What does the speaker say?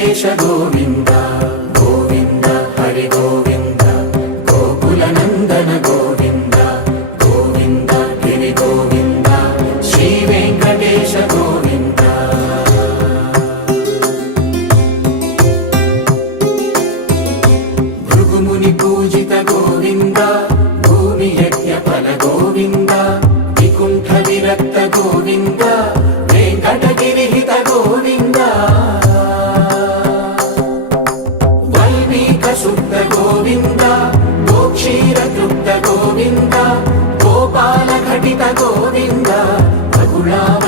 వెంకటేశ గోవింద గోవింద హరి గోవింద గోకుల నందన గోవింద గోవింద గిరి గోవింద శ్రీ వెంకటేశ గోవింద భృగుముని పూజిత గోవింద భూమి యజ్ఞ ఫల గోవింద వికుంఠ విరక్త గోవింద వెంకటగిరిహిత గోవింద వల్మీక శుద్ధ గోవింద గోక్షీర తృప్త గోవింద గోపాల ఘటిత గోవింద బహుళావ